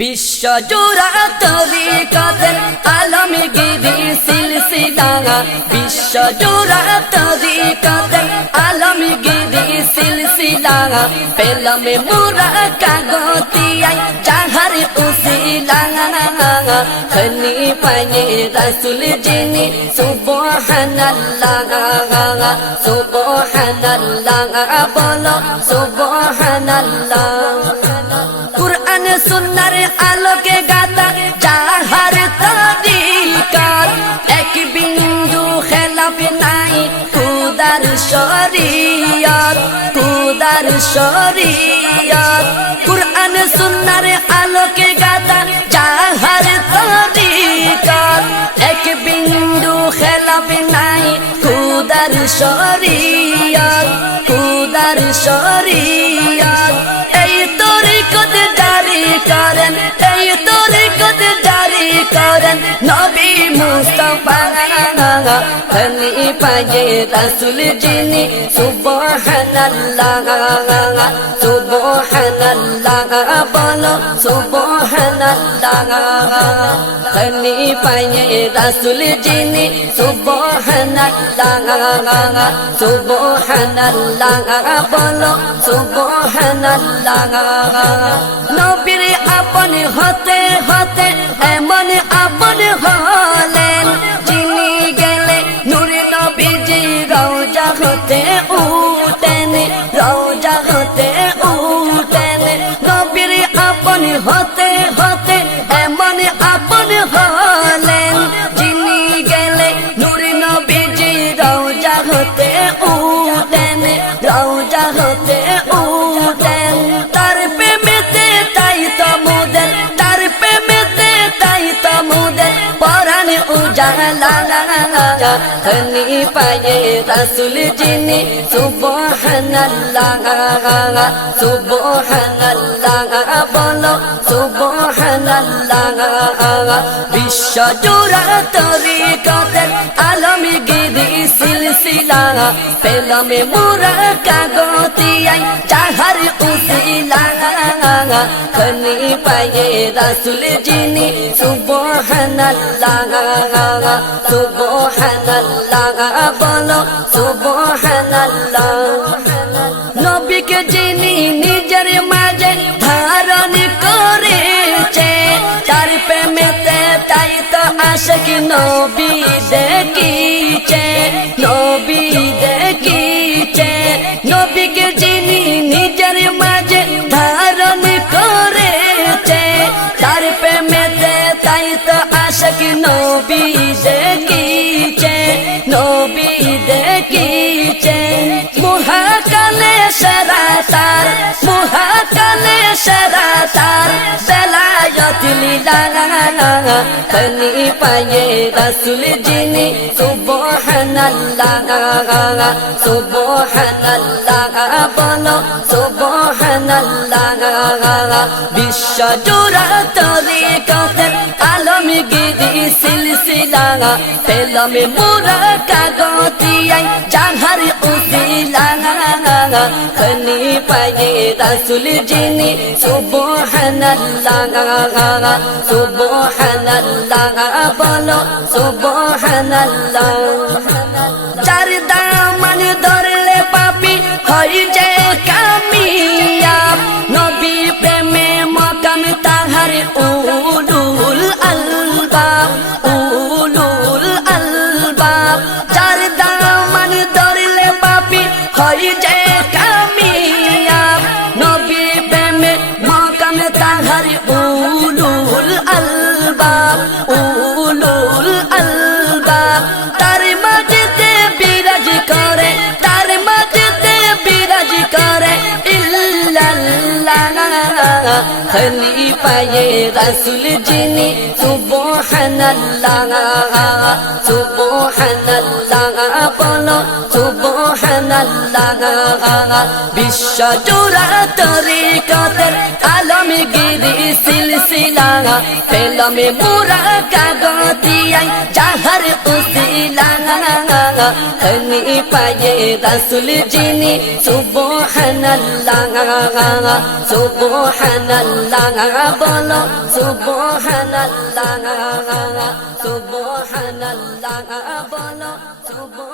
বিশ্ব জোড়া তরিকতের আলমগিরি সিলসিলা বিশ্ব জোড়া তরিকতের আলমগিরি সিলসিলা পেলমে মোরা কাগতিয়াই চাহার উসিলা খনি পায়ে রসুল জিনি সুবহানাল্লাহ। সুবহানাল্লাহ বলো, সুবহানাল্লাহ। কুরআন সুন্নার আলোকে গাতা যাহার তরিকাত এক বিন্দু খেলাফ নাই খুদার শরিয়ত খুদার শরিয়ত। কুরআন সুন্নার আলোকে গাতা যাহার তরিকাত এক বিন্দু খেলাফ নাই খুদার শরিয়ত। করেন এই তরিকত জারি করেন নবী মুস্তাফা اللہ خلیفہ یہ رسول جنی سبحان اللہ سبحان اللہ بولو سبحان اللہ خلیفہ یہ رسول جنی سبحان اللہ سبحان اللہ بولو سبحان اللہ نبیر اپن ہوتے ہوتے احمد হতে উঠেন রওজা হতে উঠেন। নবীর আপন হতে হতে, এমন আপন হলেন যিনি গেলে নূর নবীজি। রওজা হতে উঠেন রওজা হতে উঠেন। তার প্রেমেতে তাই তো মুদের, তার প্রেমেতে তাই তো মুদের। পরাণ উজালা খনি পায়ে রাসুল যিনি সুবহানাল্লাহ সুবহানাল্লাহ বলো সুবহানাল্লাহ বিশ্ব জোড়া তরিকতের আলমগিরি সিলসিলা পেলমে মোরা কাগতিয়াই চাহার উসিলা পায়ে রাসুল যিনি সুবহানাল্লাহ বলো সুবহানাল্লাহ নবীকে নিজের মাঝে ধারণ করেছে তার প্রেমেতে তাই তো আশক নবী দেখিছে তার মহাকালে সারা তার বেলায়ত লীলা খনি পায়ে রাসুল যিনি সুবহানাল্লাহ সুবহানাল্লাহ বলো সুবহানাল্লাহ বিশ্ব জোড়া তরিকতের আলমগিরি সিলসিলা পেলমে মোরা কাগতিয়াই জাহার উসিলা khani paye rasul subhanallah subhanallah bolo subhanallah char da man dorle papi hoye jay kamiya nabi preme maqam tahar ulul alba ulul alba char da man dorle papi อุ ইল্লাল্লাহ খনি পায়ে রাসুল যিনি সুবহানাল্লাহ সুবহানাল্লাহ বলো সুবহানাল্লাহ বিশ্ব জোড়া তরিকতের আলমগিরি সিলসিলা পেলামে মোরা কাগতিয়াই যাহার উসিলা ধনি পায়ে রাসুল জিনি সুবহানাল্লাহ সুবহানাল্লাহ বলো সুবহানাল্লাহ সুবহানাল্লাহ বলো সুবহানাল্লাহ